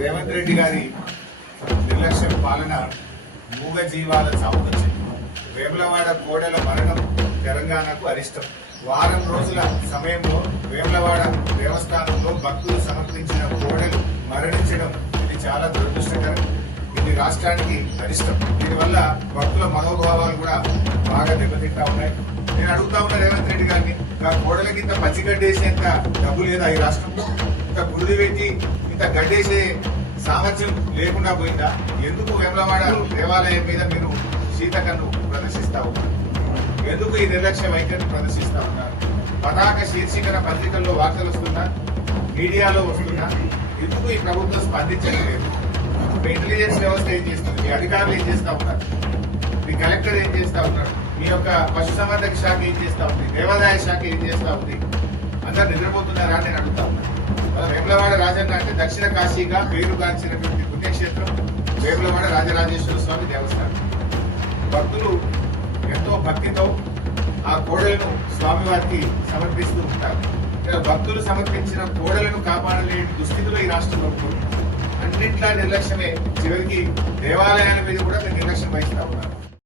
రేవంత్ రెడ్డి గారి నిర్లక్ష్య పాలన మూగ జీవాల చావుకొచ్చింది. వేములవాడ కోడెల మరణం తెలంగాణకు అరిష్టం. వారం రోజుల సమయంలో వేములవాడ దేవస్థానంలో భక్తులు సమర్పించిన కోడెలు మరణించడం ఇది చాలా దురదృష్టకరం. ఇది రాష్ట్రానికి అరిష్టం. దీనివల్ల భక్తుల మనోభావాలు కూడా బాగా దెబ్బతింటా ఉన్నాయి. నేను అడుగుతా ఉన్నా రేవంత్ రెడ్డి గారిని, కోడలకి ఇంత పచ్చిగడ్డేసేంత డబ్బు లేదా ఈ రాష్ట్రంలో? ఇంత గుడిది పెట్టి ఇంత గడ్డేసే సామర్థ్యం లేకుండా పోయిందా? ఎందుకు వేములవాడ దేవాలయం మీద మీరు శీతకన్ను ప్రదర్శిస్తా ఉన్నారు? ఎందుకు ఈ నిర్లక్ష్య వైఖరిని ప్రదర్శిస్తా ఉన్నారు? పతాక శీర్షికన పత్రికల్లో వార్తలు వస్తున్నా, మీడియాలో వస్తున్నా, ఎందుకు ఈ ప్రభుత్వం స్పందించలేదు? మీ ఇంటెలిజెన్స్ వ్యవస్థ ఏం చేస్తుంది? మీ అధికారులు ఏం చేస్తా ఉన్నారు? మీ కలెక్టర్ ఏం చేస్తా ఉన్నారు? మీ యొక్క పశుసంవర్ధక శాఖ ఏం చేస్తా ఉంది? దేవాదాయ శాఖ ఏం చేస్తా ఉంది? అందరు నిద్రపోతున్నారా అని నేను అడుగుతా ఉన్నాను. వేములవాడ రాజన్న అంటే దక్షిణ కాశీగా పేరుగాంచినటువంటి పుణ్యక్షేత్రం వేములవాడ రాజరాజేశ్వర స్వామి దేవస్థానం. భక్తులు ఎంతో భక్తితో ఆ కోడలను స్వామివారికి సమర్పిస్తూ ఉంటారు. ఇలా భక్తులు సమర్పించిన కోడలను కాపాడలేని దుస్థితిలో ఈ రాష్ట్రంలో అన్నింట్లా నిర్లక్ష్యమే. చివరికి దేవాలయాల మీద కూడా నిర్లక్ష్యం వహిస్తా ఉన్నారు.